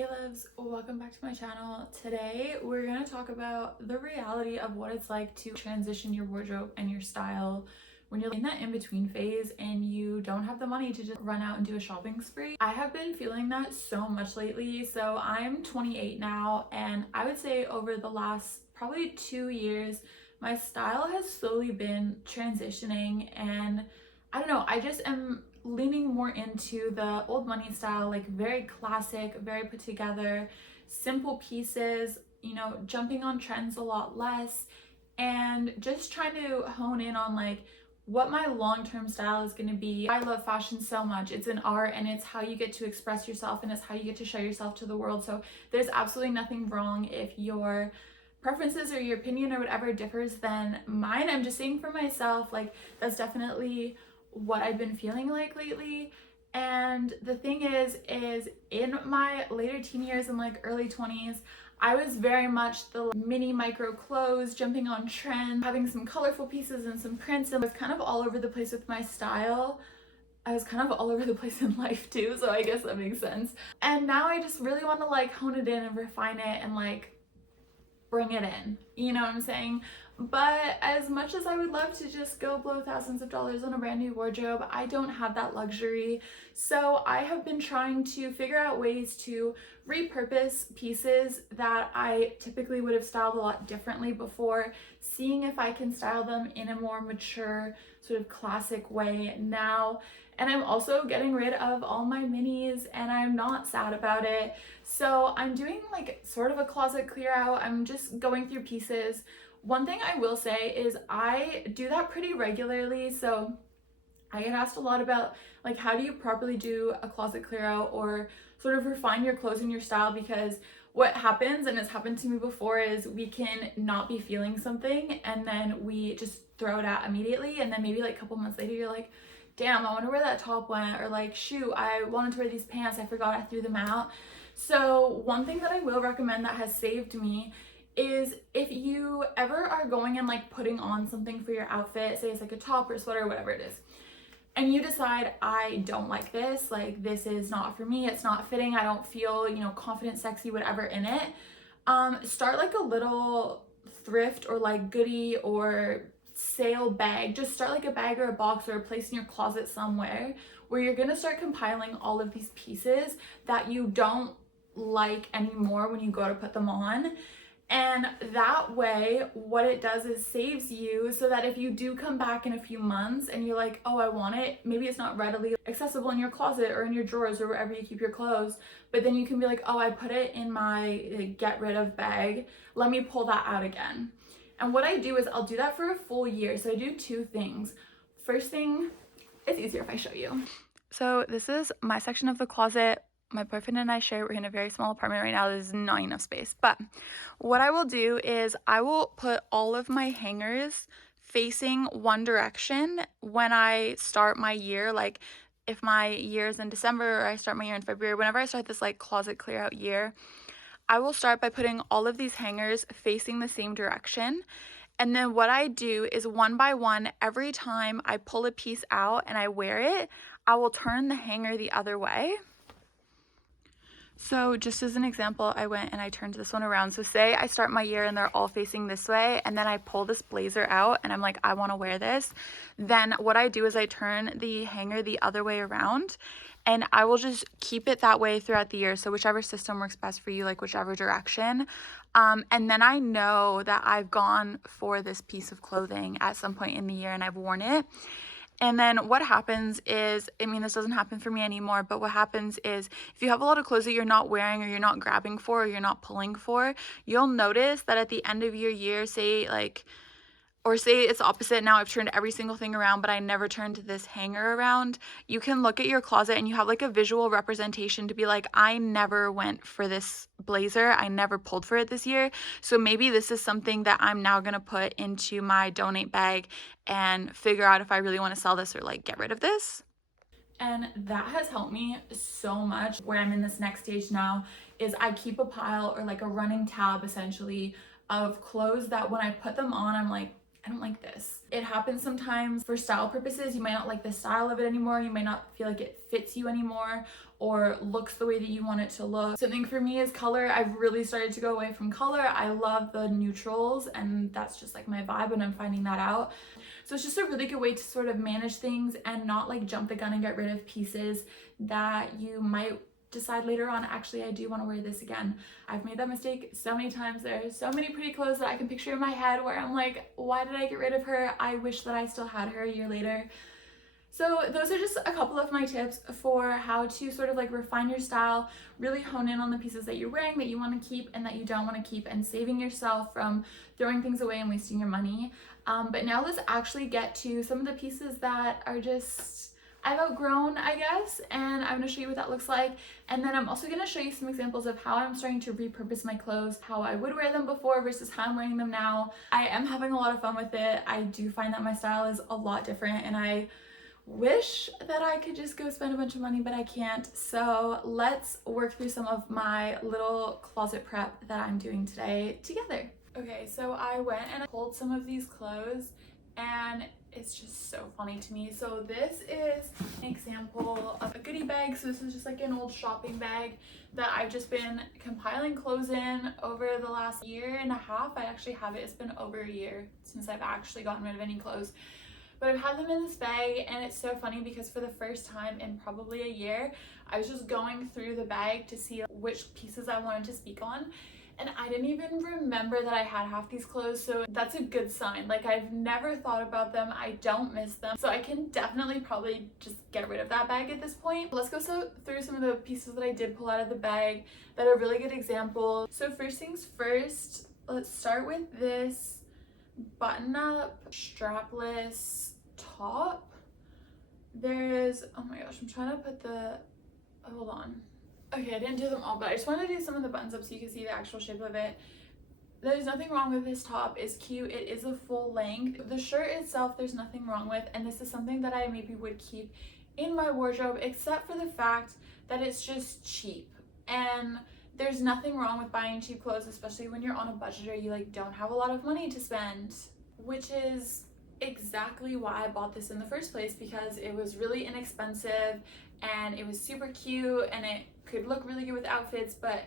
Hey loves, welcome back to my channel. Today we're going to talk about the reality of what it's like to transition your wardrobe and your style when you're in that in-between phase and you don't have the money to just run out and do a shopping spree. I have been feeling that so much lately. So I'm 28 now, and I would say over the last probably 2 years my style has slowly been transitioning, and I don't know, I just am leaning more into the old money style, like very classic, very put together, simple pieces, jumping on trends a lot less, and just trying to hone in on like what my long-term style is going to be. I love fashion so much. It's an art, and it's how you get to express yourself, and it's how you get to show yourself to the world. So there's absolutely nothing wrong if your preferences or your opinion or whatever differs than mine. I'm just saying for myself, like, that's definitely what I've been feeling like lately. And the thing is in my later teen years and like early 20s, I was very much the mini micro clothes, jumping on trends, having some colorful pieces and some prints, and was kind of all over the place with my style. I was kind of all over the place in life too, so I guess that makes sense. And now I just really want to like hone it in and refine it and like bring it in, you know what I'm saying? But as much as I would love to just go blow thousands of dollars on a brand new wardrobe, I don't have that luxury. So I have been trying to figure out ways to repurpose pieces that I typically would have styled a lot differently before, seeing if I can style them in a more mature, sort of classic way now. And I'm also getting rid of all my minis, and I'm not sad about it. So I'm doing like sort of a closet clear out. I'm just going through pieces. One thing I will say is I do that pretty regularly. So I get asked a lot about like, how do you properly do a closet clear out or sort of refine your clothes and your style? Because what happens, and it's happened to me before, is we can not be feeling something and then we just throw it out immediately, and then maybe like a couple months later you're like, damn, I wonder where that top went, or like, shoot, I wanted to wear these pants, I forgot I threw them out. So one thing that I will recommend that has saved me is if you ever are going and like putting on something for your outfit, say it's like a top or sweater, whatever it is, and you decide, I don't like this, like this is not for me, it's not fitting, I don't feel, confident, sexy, whatever in it, start like a little thrift or like goodie or sale bag. Just start like a bag or a box or a place in your closet somewhere where you're gonna start compiling all of these pieces that you don't like anymore when you go to put them on. And that way, what it does is saves you, so that if you do come back in a few months and you're like, oh, I want it, maybe it's not readily accessible in your closet or in your drawers or wherever you keep your clothes, but then you can be like, oh, I put it in my get rid of bag, let me pull that out again. And what I do is I'll do that for a full year. So I do two things. First thing, it's easier if I show you. So this is my section of the closet. My boyfriend and I share. We're in a very small apartment right now. There's not enough space. But what I will do is I will put all of my hangers facing one direction when I start my year. Like if my year is in December or I start my year in February, whenever I start this like closet clear out year, I will start by putting all of these hangers facing the same direction. And then what I do is one by one, every time I pull a piece out and I wear it, I will turn the hanger the other way. So just as an example, I went and I turned this one around. So say I start my year and they're all facing this way, and then I pull this blazer out and I'm like, I want to wear this. Then what I do is I turn the hanger the other way around, and I will just keep it that way throughout the year. So whichever system works best for you, like whichever direction. And then I know that I've gone for this piece of clothing at some point in the year and I've worn it. And then what happens is, I mean, this doesn't happen for me anymore, but what happens is if you have a lot of clothes that you're not wearing or you're not grabbing for or you're not pulling for, you'll notice that at the end of your year, say it's opposite, now I've turned every single thing around, but I never turned this hanger around. You can look at your closet and you have like a visual representation to be like, I never went for this blazer, I never pulled for it this year. So maybe this is something that I'm now gonna put into my donate bag and figure out if I really want to sell this or like get rid of this. And that has helped me so much. Where I'm in this next stage now is I keep a pile or like a running tab essentially of clothes that when I put them on, I'm like, I don't like this. It happens sometimes for style purposes. You might not like the style of it anymore. You might not feel like it fits you anymore. or looks the way that you want it to look. Something for me is color. I've really started to go away from color. I love the neutrals, and that's just like my vibe, and I'm finding that out. So it's just a really good way to sort of manage things and not like jump the gun and get rid of pieces that you might decide later on, actually I do want to wear this again. I've made that mistake so many times. There's so many pretty clothes that I can picture in my head where I'm like, why did I get rid of her? I wish that I still had her a year later. So those are just a couple of my tips for how to sort of like refine your style, really hone in on the pieces that you're wearing that you want to keep and that you don't want to keep, and saving yourself from throwing things away and wasting your money. But now let's actually get to some of the pieces that are just I've outgrown, I guess, and I'm going to show you what that looks like. And then I'm also going to show you some examples of how I'm starting to repurpose my clothes, how I would wear them before versus how I'm wearing them now. I am having a lot of fun with it. I do find that my style is a lot different, and I wish that I could just go spend a bunch of money, but I can't. So let's work through some of my little closet prep that I'm doing today together. Okay, so I went and I pulled some of these clothes, and it's just so funny to me. So this is an example of a goodie bag. So this is just like an old shopping bag that I've just been compiling clothes in over the last year and a half. I actually have it. It's been over a year since I've actually gotten rid of any clothes. But I've had them in this bag, and it's so funny because for the first time in probably a year, I was just going through the bag to see which pieces I wanted to speak on. And I didn't even remember that I had half these clothes, so that's a good sign. Like, I've never thought about them. I don't miss them. So I can definitely probably just get rid of that bag at this point. Let's go through some of the pieces that I did pull out of the bag that are really good examples. So first things first, let's start with this button-up strapless top. There's, oh my gosh, I'm trying to put the, hold on. Okay, I didn't do them all, but I just wanted to do some of the buttons up so you can see the actual shape of it. There's nothing wrong with this top. It's cute. It is a full length. The shirt itself, there's nothing wrong with, and this is something that I maybe would keep in my wardrobe, except for the fact that it's just cheap. And there's nothing wrong with buying cheap clothes, especially when you're on a budget or you like don't have a lot of money to spend, which is exactly why I bought this in the first place, because it was really inexpensive and it was super cute and it could look really good with outfits. But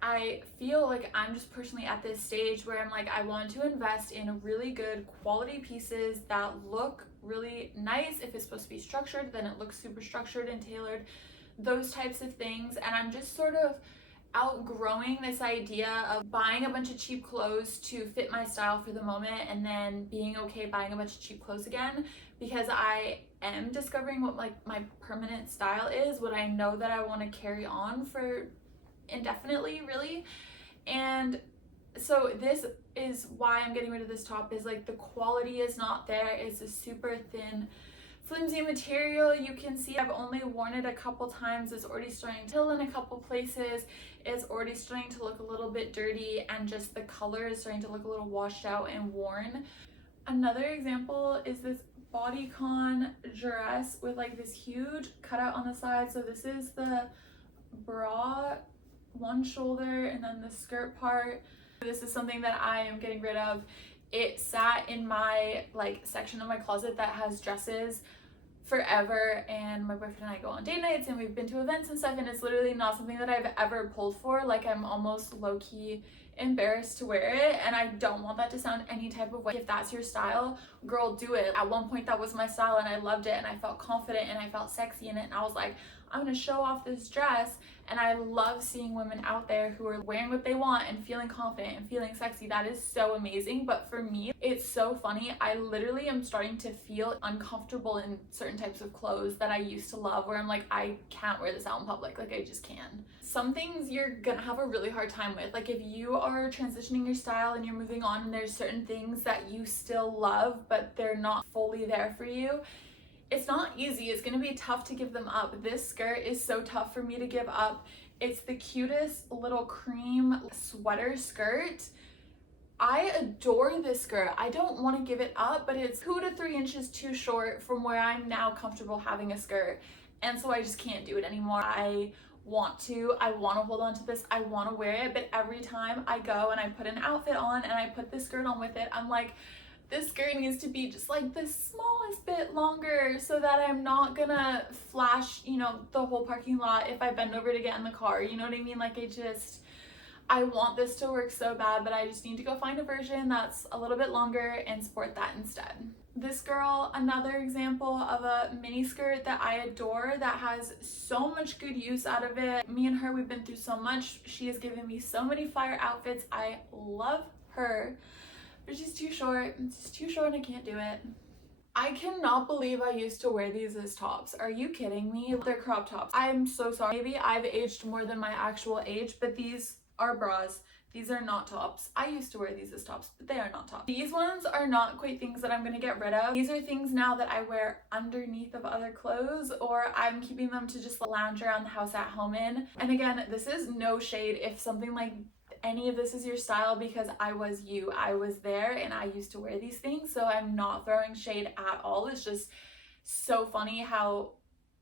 I feel like I'm just personally at this stage where I'm like, I want to invest in really good quality pieces that look really nice. If it's supposed to be structured, then it looks super structured and tailored, those types of things. And I'm just sort of outgrowing this idea of buying a bunch of cheap clothes to fit my style for the moment and then being okay buying a bunch of cheap clothes again, because I am discovering what like my permanent style is, what I know that I want to carry on for indefinitely, really. And so this is why I'm getting rid of this top, is like the quality is not there. It's a super thin, flimsy material. You can see I've only worn it a couple times. It's already starting to tilt in a couple places. It's already starting to look a little bit dirty, and just the color is starting to look a little washed out and worn. Another example is this bodycon dress with like this huge cutout on the side. So this is the bra, one shoulder, and then the skirt part. This is something that I am getting rid of. It sat in my like section of my closet that has dresses forever, and my boyfriend and I go on date nights and we've been to events and stuff, and it's literally not something that I've ever pulled for. Like, I'm almost low-key embarrassed to wear it, and I don't want that to sound any type of way. If that's your style, girl, do it. At one point that was my style and I loved it and I felt confident and I felt sexy in it, and I was like, I'm gonna show off this dress. And I love seeing women out there who are wearing what they want and feeling confident and feeling sexy. That is so amazing. But for me, it's so funny. I literally am starting to feel uncomfortable in certain types of clothes that I used to love, where I'm like, I can't wear this out in public. Like, I just can. Some things you're gonna have a really hard time with. Like, if you are transitioning your style and you're moving on and there's certain things that you still love, but they're not fully there for you, it's not easy. It's gonna be tough to give them up. This skirt is so tough for me to give up. It's the cutest little cream sweater skirt. I adore this skirt. I don't want to give it up, but it's 2 to 3 inches too short from where I'm now comfortable having a skirt. And so I just can't do it anymore. I want to hold on to this. I want to wear it, but every time I go and I put an outfit on and I put this skirt on with it, I'm like, this skirt needs to be just like the smallest bit longer so that I'm not gonna flash, you know, the whole parking lot if I bend over to get in the car. You know what I mean? Like I want this to work so bad, but I just need to go find a version that's a little bit longer and sport that instead. This girl, another example of a mini skirt that I adore that has so much good use out of it. Me and her, we've been through so much. She has given me so many fire outfits. I love her, but she's too short. It's just too short and I can't do it. I cannot believe I used to wear these as tops. Are you kidding me? They're crop tops. I'm so sorry. Maybe I've aged more than my actual age, but these are bras. These are not tops. I used to wear these as tops, but they are not tops. These ones are not quite things that I'm gonna get rid of. These are things now that I wear underneath of other clothes, or I'm keeping them to just lounge around the house at home in. And again, this is no shade if something like any of this is your style, because I was you. I was there and I used to wear these things, so I'm not throwing shade at all. It's just so funny how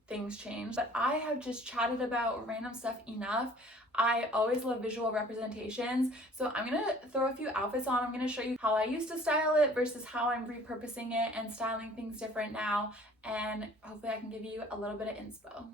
things change. But I have just chatted about random stuff enough. I always love visual representations, so I'm gonna throw a few outfits on. I'm gonna show you how I used to style it versus how I'm repurposing it and styling things different now, and hopefully I can give you a little bit of inspo.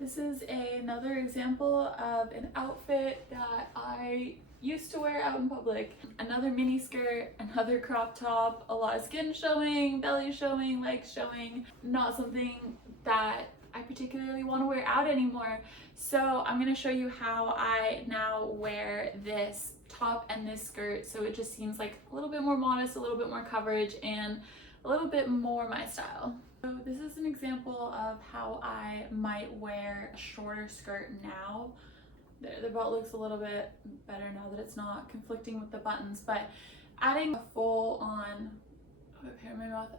This is another example of an outfit that I used to wear out in public. Another mini skirt, another crop top, a lot of skin showing, belly showing, legs showing. Not something that I particularly want to wear out anymore. So I'm going to show you how I now wear this top and this skirt, so it just seems like a little bit more modest, a little bit more coverage, and a little bit more my style. So this is an example of how I might wear a shorter skirt now. The belt looks a little bit better now that it's not conflicting with the buttons, but adding a full-on,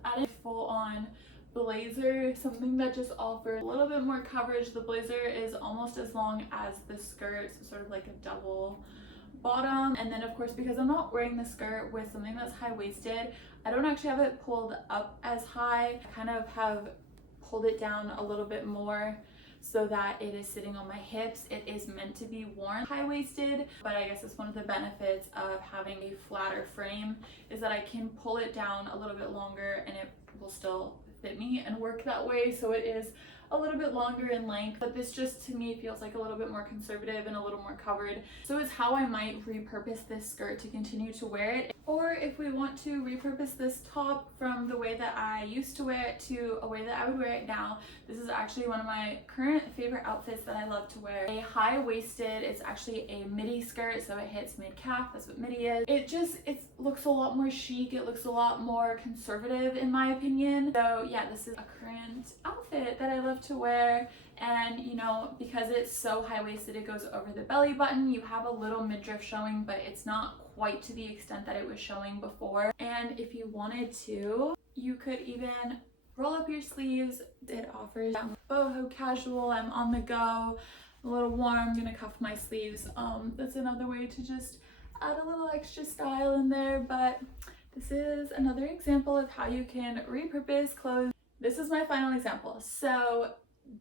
adding a full-on blazer, something that just offers a little bit more coverage. The blazer is almost as long as the skirt, so sort of like a double bottom. And then of course, because I'm not wearing the skirt with something that's high-waisted, I don't actually have it pulled up as high. I kind of have pulled it down a little bit more so that it is sitting on my hips. It is meant to be worn high-waisted, but I guess it's one of the benefits of having a flatter frame is that I can pull it down a little bit longer and it will still fit me and work that way. So it is a little bit longer in length, but this just to me feels like a little bit more conservative and a little more covered. So it's how I might repurpose this skirt to continue to wear it. Or if we want to repurpose this top from the way that I used to wear it to a way that I would wear it now, this is actually one of my current favorite outfits that I love to wear. A high-waisted, it's actually a midi skirt, so it hits mid-calf, that's what midi is. It looks a lot more chic, it looks a lot more conservative in my opinion. So yeah, this is a current outfit that I love to wear. And you know, because it's so high-waisted, it goes over the belly button. You have a little midriff showing, but it's not quite to the extent that it was showing before. And if you wanted to, you could even roll up your sleeves. It offers that boho casual, I'm on the go, a little warm, I'm gonna cuff my sleeves. That's another way to just add a little extra style in there. But this is another example of how you can repurpose clothes. This is my final example. So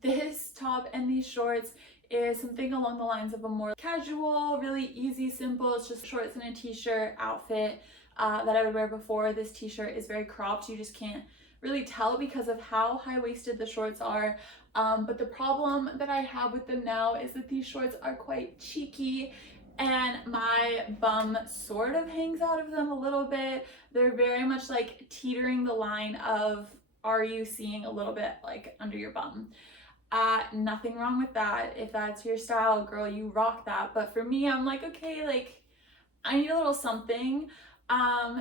this top and these shorts is something along the lines of a more casual, really easy, simple, it's just shorts and a t-shirt outfit that I would wear before. This t-shirt is very cropped. You just can't really tell because of how high-waisted the shorts are. But the problem that I have with them now is that these shorts are quite cheeky and my bum sort of hangs out of them a little bit. They're very much like teetering the line of, are you seeing a little bit like under your bum? Nothing wrong with that. If that's your style, girl, you rock that. But for me, I'm like, okay, like I need a little something.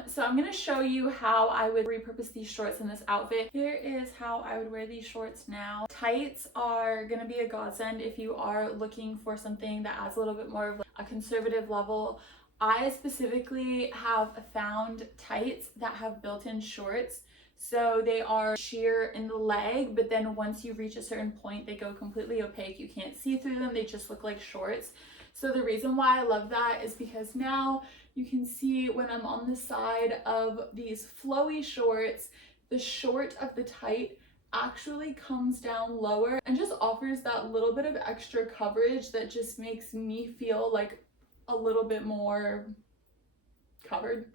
So I'm gonna show you how I would repurpose these shorts in this outfit. Here is how I would wear these shorts now. Tights are gonna be a godsend if you are looking for something that adds a little bit more of a conservative level. I specifically have found tights that have built-in shorts. So they are sheer in the leg, but then once you reach a certain point, they go completely opaque. You can't see through them. They just look like shorts. So the reason why I love that is because now you can see when I'm on the side of these flowy shorts, the short of the tight actually comes down lower and just offers that little bit of extra coverage that just makes me feel like a little bit more covered.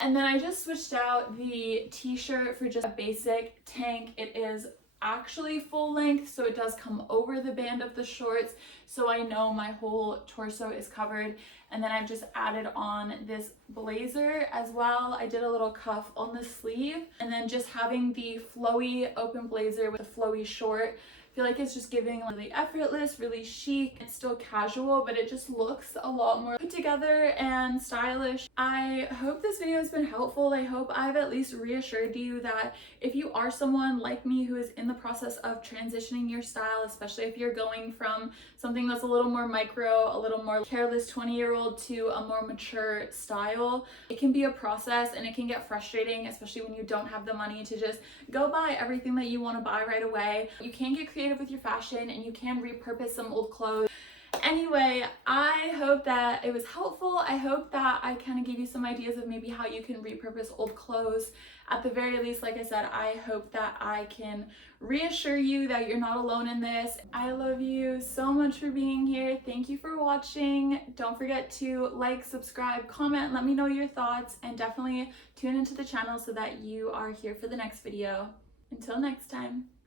And then I just switched out the t-shirt for just a basic tank. It is actually full length, so it does come over the band of the shorts, so I know my whole torso is covered. And then I've just added on this blazer as well. I did a little cuff on the sleeve, and then just having the flowy open blazer with a flowy short. I feel like it's just giving really effortless, really chic. It's still casual, but it just looks a lot more put together and stylish. I hope this video has been helpful. I hope I've at least reassured you that if you are someone like me who is in the process of transitioning your style, especially if you're going from something that's a little more micro, a little more careless 20-year-old to a more mature style, it can be a process and it can get frustrating, especially when you don't have the money to just go buy everything that you want to buy right away. You can get creative with your fashion and you can repurpose some old clothes. Anyway, I hope that it was helpful. I hope that I kind of gave you some ideas of maybe how you can repurpose old clothes. At the very least, like I said, I hope that I can reassure you that you're not alone in this. I love you so much for being here. Thank you for watching. Don't forget to like, subscribe, comment, let me know your thoughts, and definitely tune into the channel so that you are here for the next video. Until next time.